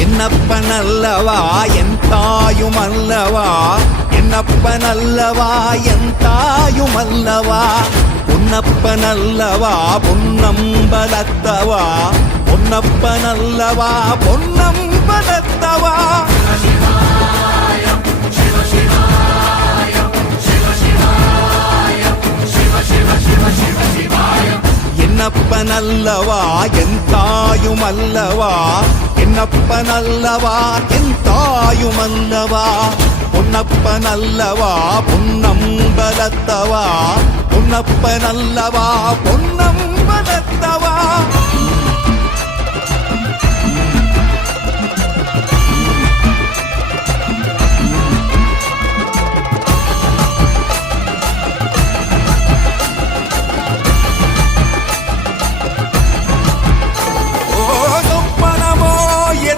என்னப்பனல்லவா என் தாயுமல்லவா, என்னப்பனல்லவா என் தாயுமல்லவா, பொன்னப்பனல்லவா பொன்னம்பலத்தவா, பொன்னப்பனல்லவா பொன்னம்பலத்தவா. என்னப்பனல்லவா என் தாயுமல்லவா, என்னப்பனல்லவா என் தாயுமல்லவா, பொன்னப்பனல்லவா பொன்னம்பலத்தவா, பொன்னப்பனல்லவா பொன்னம்பலத்தவா.